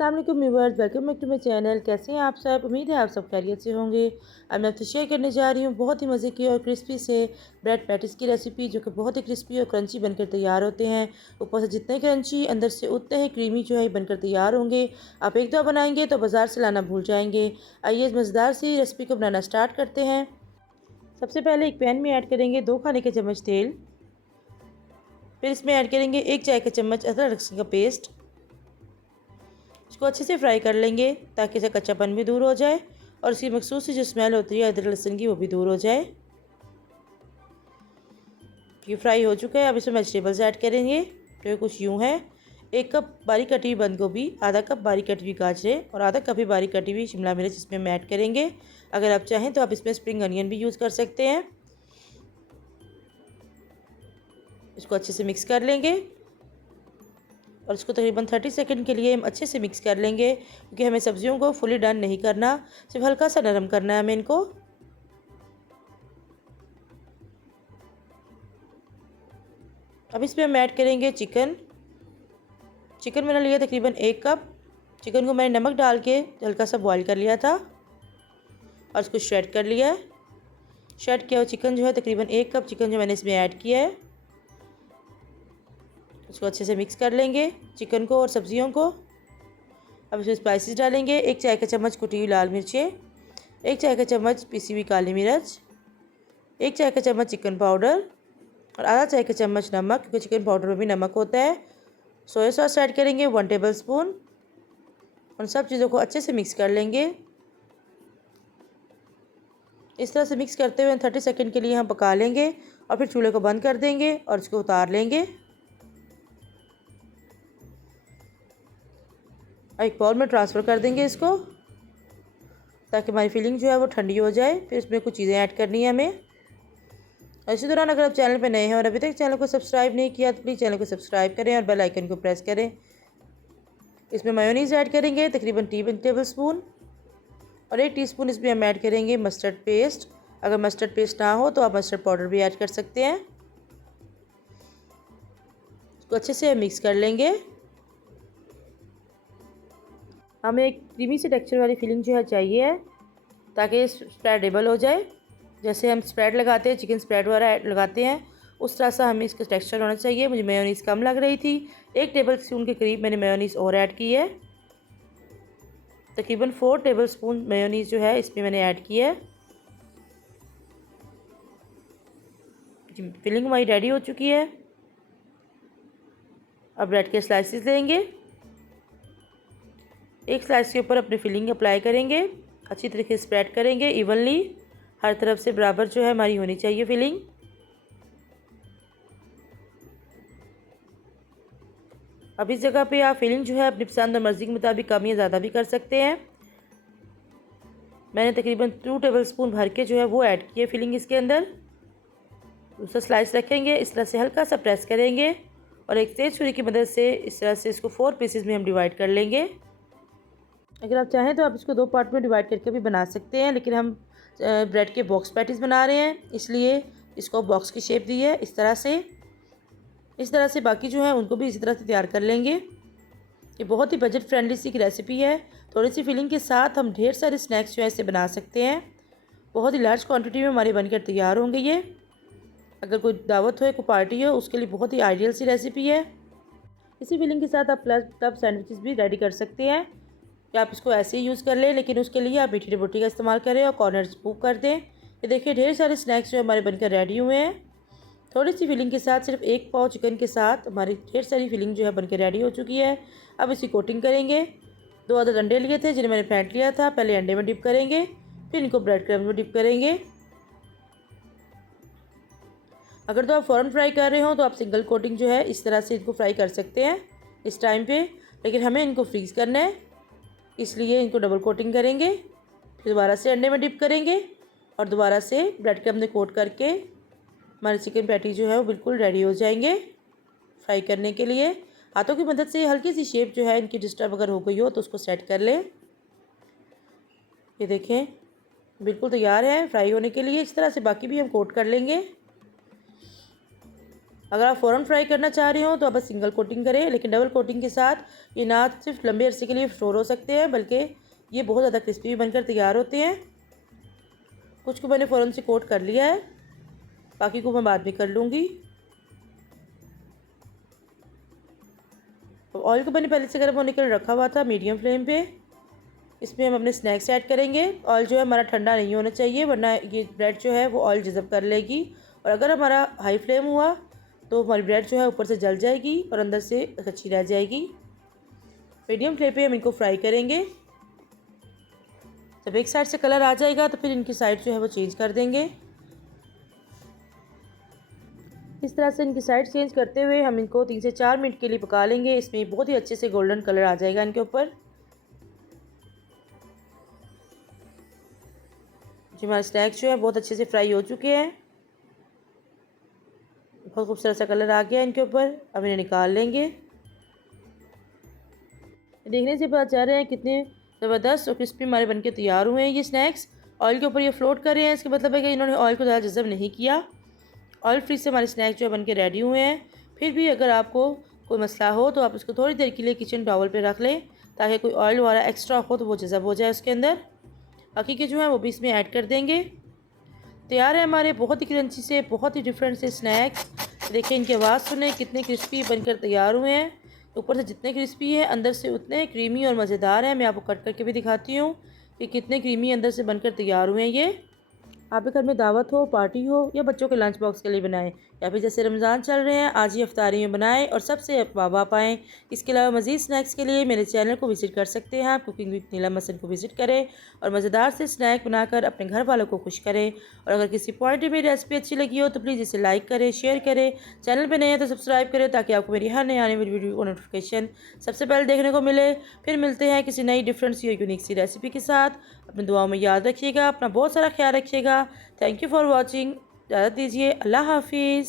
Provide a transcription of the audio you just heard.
अस्सलाम वालेकुम viewers, welcome back to my channel. कैसे हैं आप सब? उम्मीद है आप सब खैरियत से होंगे। अब मैं आपसे शेयर करने जा रही हूँ बहुत ही मज़े की और क्रिस्पी से ब्रेड पैटिस की रेसिपी, जो कि बहुत ही क्रिस्पी और क्रंची बनकर तैयार होते हैं। ऊपर से जितने क्रंची, अंदर से उतने ही क्रीमी जो है बनकर तैयार होंगे। आप एक दो बनाएंगे तो बाज़ार से लाना भूल जाएंगे। आइए इस मज़ेदार सी रेसिपी को बनाना स्टार्ट करते हैं। सबसे पहले एक पैन में ऐड करेंगे 2 खाने के चम्मच तेल। फिर इसमें ऐड करेंगे 1 चाय का चम्मच अदरक लहसुन का पेस्ट। इसको अच्छे से फ्राई कर लेंगे ताकि इसका कच्चापन भी दूर हो जाए और इसकी मखसूस सी जो स्मेल होती है अदरक लहसुन की, वो भी दूर हो जाए। ये फ्राई हो चुका है। अब इसमें वेजिटेबल्स ऐड करेंगे, जो कुछ यूँ है। 1 कप बारीक कटी हुई बंद गोभी, आधा कप बारीक कटी हुई गाजरें और आधा कप ही बारीक कटी हुई शिमला मिर्च इसमें हम ऐड करेंगे। अगर आप चाहें तो आप इसमें स्प्रिंग अनियन भी यूज़ कर सकते हैं। इसको अच्छे से मिक्स कर लेंगे और इसको तकरीबन 30 सेकंड के लिए हम अच्छे से मिक्स कर लेंगे, क्योंकि हमें सब्जियों को फुली डन नहीं करना, सिर्फ हल्का सा नरम करना है हमें इनको। अब इसमें हम ऐड करेंगे चिकन। चिकन मैंने लिया तकरीबन 1 कप। चिकन को मैंने नमक डाल के हल्का सा बॉईल कर लिया था और इसको श्रेड कर लिया है। श्रेड किया हुआ चिकन जो है तकरीबन 1 कप चिकन जो मैंने इसमें ऐड किया है। इसको अच्छे से मिक्स कर लेंगे चिकन को और सब्जियों को। अब इसमें स्पाइसेस डालेंगे। 1 चाय का चम्मच कुटी हुई लाल मिर्चें, 1 चाय का चम्मच पिसी हुई काली मिर्च, 1 चाय का चम्मच चिकन पाउडर और आधा चाय का चम्मच नमक, क्योंकि चिकन पाउडर में भी नमक होता है। सोया सॉस ऐड करेंगे 1 टेबल स्पून। उन सब चीज़ों को अच्छे से मिक्स कर लेंगे। इस तरह से मिक्स करते हुए 30 सेकंड के लिए हम पका लेंगे और फिर चूल्हे को बंद कर देंगे और इसको उतार लेंगे। एक बाउल में ट्रांसफ़र कर देंगे इसको, ताकि हमारी फिलिंग जो है वो ठंडी हो जाए। फिर इसमें कुछ चीज़ें ऐड करनी है हमें। और इसी दौरान अगर आप चैनल पर नए हैं और अभी तक चैनल को सब्सक्राइब नहीं किया तो प्लीज़ चैनल को सब्सक्राइब करें और बेल आइकन को प्रेस करें। इसमें मेयोनीज़ ऐड करेंगे तकरीबन 3 टेबल स्पून और 1 टीस्पून इसमें हम ऐड करेंगे मस्टर्ड पेस्ट। अगर मस्टर्ड पेस्ट ना हो तो आप मस्टर्ड पाउडर भी ऐड कर सकते हैं। इसको अच्छे से मिक्स कर लेंगे। हमें एक क्रीमी से टेक्सचर वाली फिलिंग जो है चाहिए है, ताकि स्प्रेडेबल हो जाए। जैसे हम स्प्रेड लगाते हैं, चिकन स्प्रेड वगैरह लगाते हैं, उस तरह से हमें इसका टेक्सचर होना चाहिए। मुझे मेयोनीज़ कम लग रही थी, 1 टेबल स्पून के करीब मैंने मेयोनीज़ और ऐड की है। तकरीबन 4 टेबल स्पून मेयोनीज़ जो है इसमें मैंने ऐड की है। फिलिंग हमारी रेडी हो चुकी है। अब ब्रेड के स्लाइसेस लेंगे, एक स्लाइस के ऊपर अपनी फिलिंग अप्लाई करेंगे, अच्छी तरीके से स्प्रेड करेंगे इवनली, हर तरफ से बराबर जो है हमारी होनी चाहिए फिलिंग। अब इस जगह पे आप फिलिंग जो है अपनी पसंद और मर्ज़ी के मुताबिक कम या ज़्यादा भी कर सकते हैं। मैंने तकरीबन 2 टेबल स्पून भर के जो है वो ऐड किए फिलिंग इसके अंदर। दूसरा स्लाइस रखेंगे, इस तरह से हल्का सा प्रेस करेंगे और एक तेज़ छुरी की मदद से इस तरह से इसको 4 पीसेस में हम डिवाइड कर लेंगे। अगर आप चाहें तो आप इसको 2 पार्ट में डिवाइड करके भी बना सकते हैं, लेकिन हम ब्रेड के बॉक्स पैटीज बना रहे हैं, इसलिए इसको बॉक्स की शेप दी है इस तरह से। इस तरह से बाकी जो है उनको भी इसी तरह से तैयार कर लेंगे। ये बहुत ही बजट फ्रेंडली सी रेसिपी है। थोड़ी सी फिलिंग के साथ हम ढेर सारे स्नैक्स जो है इसे बना सकते हैं। बहुत ही लार्ज क्वांटिटी में हमारे बनकर तैयार होंगे ये। अगर कोई दावत हो, कोई पार्टी हो, उसके लिए बहुत ही आइडियल सी रेसिपी है। इसी फिलिंग के साथ आप फ्लैट टॉप सैंडविचेस भी रेडी कर सकते हैं, या आप इसको ऐसे ही यूज़ कर लें, लेकिन उसके लिए आप मीठी रोटी का इस्तेमाल करें और कॉर्नर्स मूव कर दें। ये देखिए ढेर सारे स्नैक्स जो हमारे बनकर रेडी हुए हैं। थोड़ी सी फिलिंग के साथ, सिर्फ 1 पाव चिकन के साथ हमारी ढेर सारी फिलिंग जो है बनकर रेडी हो चुकी है। अब इसकी कोटिंग करेंगे। 2 अदद अंडे लिए थे जिन्हें मैंने फेंट लिया था, पहले अंडे में डिप करेंगे, फिर इनको ब्रेड क्रम्स में डिप करेंगे। अगर तो आप फ़ौरन फ्राई कर रहे हो तो आप सिंगल कोटिंग जो है इस तरह से इनको फ्राई कर सकते हैं इस टाइम पे, लेकिन हमें इनको फ्रीज़ करना है, इसलिए इनको डबल कोटिंग करेंगे। फिर दोबारा से अंडे में डिप करेंगे और दोबारा से ब्रेड क्रम्स में कोट करके हमारे चिकन पैटी जो है वो बिल्कुल रेडी हो जाएंगे फ्राई करने के लिए। हाथों की मदद से हल्की सी शेप जो है इनकी डिस्टर्ब अगर हो गई हो तो उसको सेट कर लें। ये देखें बिल्कुल तैयार है फ्राई होने के लिए। इस तरह से बाकी भी हम कोट कर लेंगे। अगर आप फ़ौरन फ्राई करना चाह रहे हो तो आप बस सिंगल कोटिंग करें, लेकिन डबल कोटिंग के साथ ये ना सिर्फ लंबे अरसे के लिए स्टोर हो सकते हैं बल्कि ये बहुत ज़्यादा क्रिस्पी भी बनकर तैयार होते हैं। कुछ को मैंने फ़ौरन से कोट कर लिया है, बाकी को मैं बाद में कर लूँगी। तो ऑयल को मैंने पहले से गर्म होने के लिए रखा हुआ था मीडियम फ्लेम पे। इसमें हम अपने स्नैक्स ऐड करेंगे। ऑयल जो है हमारा ठंडा नहीं होना चाहिए, वरना ये ब्रेड जो है वो ऑयल जज़ब कर लेगी, और अगर हमारा हाई फ्लेम हुआ तो हमारी ब्रेड जो है ऊपर से जल जाएगी और अंदर से कच्ची रह जाएगी। मीडियम फ्लेम पे हम इनको फ्राई करेंगे। जब एक साइड से कलर आ जाएगा तो फिर इनकी साइड जो है वो चेंज कर देंगे। इस तरह से इनकी साइड चेंज करते हुए हम इनको 3 से 4 मिनट के लिए पका लेंगे। इसमें बहुत ही अच्छे से गोल्डन कलर आ जाएगा इनके ऊपर। जो हमारे स्नैक्स जो है बहुत अच्छे से फ्राई हो चुके हैं, बहुत खूबसूरत सा कलर आ गया इनके ऊपर। अब इन्हें निकाल लेंगे। देखने से पता चल रहे हैं कितने ज़बरदस्त और क्रिस्पी हमारे बनके तैयार हुए हैं। ये स्नैक्स ऑयल के ऊपर ये फ्लोट कर रहे हैं, इसका मतलब है कि इन्होंने ऑयल को ज़्यादा जज़ब नहीं किया। ऑयल फ्री से हमारे स्नैक्स जो है बनके रेडी हुए हैं। फिर भी अगर आपको कोई मसला हो तो आप इसको थोड़ी देर के लिए किचन टॉवल पे रख लें, ताकि कोई ऑयल वाला एक्स्ट्रा हो तो वो जज़ब हो जाए उसके अंदर। बाकी के जो है वो भी इसमें ऐड कर देंगे। तैयार है हमारे बहुत ही क्रंची से, बहुत ही डिफरेंट से स्नैक्स। देखिए इनकी आवाज़ सुने, कितने क्रिस्पी बनकर तैयार हुए हैं। ऊपर से जितने क्रिस्पी है अंदर से उतने क्रीमी और मज़ेदार हैं। मैं आपको कट करके भी दिखाती हूँ कि कितने क्रीमी अंदर से बनकर तैयार हुए हैं। ये आपके घर में दावत हो, पार्टी हो, या बच्चों के लंच बॉक्स के लिए बनाएं, या फिर जैसे रमज़ान चल रहे हैं आज ही इफ्तारी में बनाएं और सबसे वाह पाएँ। इसके अलावा मज़ीद स्नैक्स के लिए मेरे चैनल को विज़िट कर सकते हैं आप। कुकिंग विद नीलम हसन को विज़िट करें और मज़ेदार से स्नैक बनाकर अपने घर वालों को खुश करें। और अगर किसी पॉइंट में मेरी रेसिपी अच्छी लगी हो तो प्लीज़ इसे लाइक करें, शेयर करें। चैनल पर नए हैं तो सब्सक्राइब करें, ताकि आपको मेरी हर नई आने वाली वीडियो को नोटिफिकेशन सबसे पहले देखने को मिले। फिर मिलते हैं किसी नई डिफरेंट सी यूनिक सी रेसिपी के साथ। अपनी दुआओं में याद रखिएगा, अपना बहुत सारा ख्याल रखिएगा। Thank you for watching. इजाज़त दीजिए, अल्लाह हाफिज़।